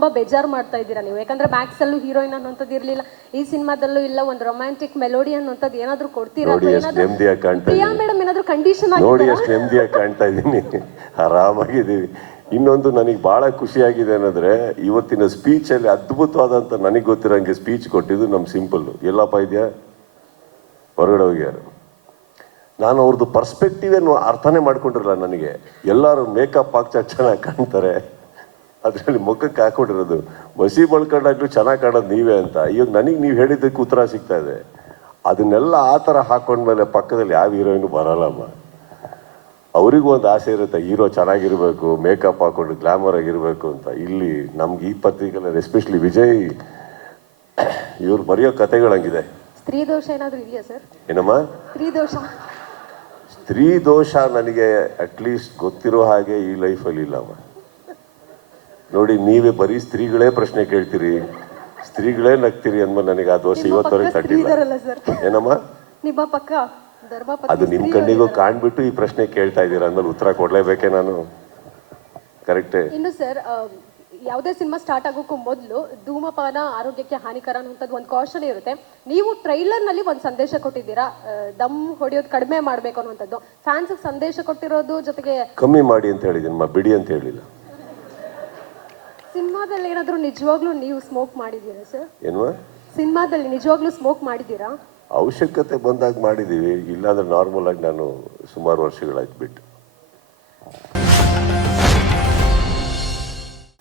ತುಂಬಾ ಬೇಜಾರು ಮಾಡ್ತಾ ಇದ್ದೀರಾ ನೀವು. ಯಾಕಂದ್ರೆ ಮ್ಯಾಕ್ಸ್ ಅಲ್ಲೂ ಹೀರೋಯಿನ್ ಅನ್ನೋಂಥದ್ದು ಇರ್ಲಿಲ್ಲ, ಈ ಸಿನಿಮಾದಲ್ಲೂ ಇಲ್ಲ, ಒಂದು ರೊಮ್ಯಾಂಟಿಕ್ ಮೆಲೋಡಿ ಅನ್ನೋಂಥದ್ದು ಏನಾದ್ರು ಕೊಡ್ತೀರಾ? ಪ್ರಿಯಾ ಮೇಡಮ್ ಏನಾದ್ರು ಕಂಡೀಷನ್ ನೋಡಿ ಅಷ್ಟು ನೆಮ್ಮದಿಯಾಗಿ ಕಾಣ್ತಾ ಇದ್ದೀನಿ, ಆರಾಮಾಗಿದ್ದೀವಿ. ಇನ್ನೊಂದು ನನಗೆ ಭಾಳ ಖುಷಿಯಾಗಿದೆ ಏನಂದರೆ, ಇವತ್ತಿನ ಸ್ಪೀಚಲ್ಲಿ ಅದ್ಭುತವಾದಂಥ ನನಗೆ ಗೊತ್ತಿರೋಂಗೆ ಸ್ಪೀಚ್ ಕೊಟ್ಟಿದ್ದು ನಮ್ಮ ಸಿಂಪಲ್ಲು. ಎಲ್ಲಪ್ಪ ಇದೆಯಾ ಹೊರಗಡೆ ಹೋಗ್ಯಾರ. ನಾನು ಅವ್ರದ್ದು ಪರ್ಸ್ಪೆಕ್ಟಿವೇ ಅರ್ಥನೇ ಮಾಡ್ಕೊಂಡಿರಲ್ಲ. ನನಗೆ ಎಲ್ಲರೂ ಮೇಕಪ್ ಹಾಕ್ತಾ ಚೆನ್ನಾಗಿ ಕಾಣ್ತಾರೆ, ಅದರಲ್ಲಿ ಮುಖಕ್ಕೆ ಹಾಕೊಂಡಿರೋದು ಮಸಿ ಬಳ್ಕೊಂಡಾಗ್ಲೂ ಚೆನ್ನಾಗಿ ಕಾಣೋದು ನೀವೇ ಅಂತ. ಇವಾಗ ನನಗೆ ನೀವು ಹೇಳಿದ್ದಕ್ಕೆ ಉತ್ತರ ಸಿಗ್ತಾ ಇದೆ. ಅದನ್ನೆಲ್ಲ ಆ ಥರ ಹಾಕೊಂಡ್ಮೇಲೆ ಪಕ್ಕದಲ್ಲಿ ಯಾವ ಹೀರೋಯಿನು ಬರಲ್ಲಮ್ಮ. ಅವರಿಗೂ ಒಂದು ಆಸೆ ಇರುತ್ತೆ, ಹೀರೋ ಚೆನ್ನಾಗಿರಬೇಕು, ಮೇಕಪ್ ಹಾಕೊಂಡು ಗ್ಲಾಮರ್ ಆಗಿರಬೇಕು ಅಂತ. ಇಲ್ಲಿ ನಮ್ಗೆ ಈ ಪತ್ರಿಕೆಯಲ್ಲಿ ಎಸ್ಪೆಷಲಿ ವಿಜಯ್ ಇವ್ರು ಬರೆಯೋ ಕಥೆಗಳಂಗಿದೆ. ಸ್ತ್ರೀ ದೋಷ ಏನಾದರೂ ಇದೆಯಾ ಸರ್? ಏನಮ್ಮ ಸ್ತ್ರೀ ದೋಷ ನನಗೆ ಅಟ್ಲೀಸ್ಟ್ ಗೊತ್ತಿರೋ ಹಾಗೆ ಈ ಲೈಫಲ್ಲಿ ಇಲ್ಲಮ್ಮ. ನೋಡಿ, ನೀವೇ ಬರೀ ಸ್ತ್ರೀಗಳೇ ಪ್ರಶ್ನೆ ಕೇಳ್ತೀರಿ, ಸ್ತ್ರೀಗಳೇ ನಗ್ತೀರಿ ಅಂದ್ಮೇಲೆ ನನಗೆ ಆ ದೋಷ ಇವತ್ತವರೆಗೆ ತಟ್ಟಿಲ್ಲ. ಏನಮ್ಮ ನಿಮ್ಮ ಪಕ್ಕ ಅದು ನಿಮ್ಮ ಕಣ್ಣಿಗೂ ಕಾಣ್ಬಿಟ್ಟು ಈ ಪ್ರಶ್ನೆ ಕೇಳ್ತಾ ಇದ್ದೀರಾ ಅಂದ್ಮೇಲೆ ಉತ್ತರ ಕೊಡ್ಲೇಬೇಕೆ ನಾನು? ಕರೆಕ್ಟೇ. ಇನ್ನು ಸರ್, ಯಾವುದೇ ಸಿನಿಮಾ ಸ್ಟಾರ್ಟ್ ಆಗೋಕ್ಕೂ ಮೊದಲು ಧೂಮಪಾನ ಆರೋಗ್ಯಕ್ಕೆ ಹಾನಿಕರ ಅನ್ನುವಂಥದ್ದು ಒಂದು ಕಾಷನ್ ಇರುತ್ತೆ. ನೀವು ಟ್ರೈಲರ್ನಲ್ಲಿ ಒಂದು ಸಂದೇಶ ಕೊಟ್ಟಿದ್ದೀರಾ, ದಮ್ ಹೊಡೆಯೋದು ಕಡಿಮೆ ಮಾಡಬೇಕು ಅನ್ನುವಂಥದ್ದು. ಫ್ಯಾನ್ಸ್ಗೆ ಸಂದೇಶ ಕೊಟ್ಟಿರೋದು ಜೊತೆಗೆ ಕಮ್ಮಿ ಮಾಡಿ ಅಂತ ಹೇಳಿದ್ದೀನಿ, ಬಿಡಿ ಅಂತ ಹೇಳಿಲ್ಲ. ಸಿನಿಮಾದಲ್ಲಿ ಏನಾದರೂ ನಿಜವಾಗ್ಲೂ ನೀವು ಸ್ಮೋಕ್ ಮಾಡಿದ್ದೀರಾ ಸರ್? ಏನು ಸಿನಿಮಾದಲ್ಲಿ ನಿಜವಾಗ್ಲೂ ಸ್ಮೋಕ್ ಮಾಡಿದ್ದೀರಾ? ಅವಶ್ಯಕತೆ ಬಂದಾಗ ಮಾಡಿದ್ದೀವಿ, ಇಲ್ಲಾಂದ್ರೆ ನಾರ್ಮಲ್ ಆಗಿ ನಾನು ಸುಮಾರು ವರ್ಷಗಳಾಯ್ತು ಬಿಟ್ಟು.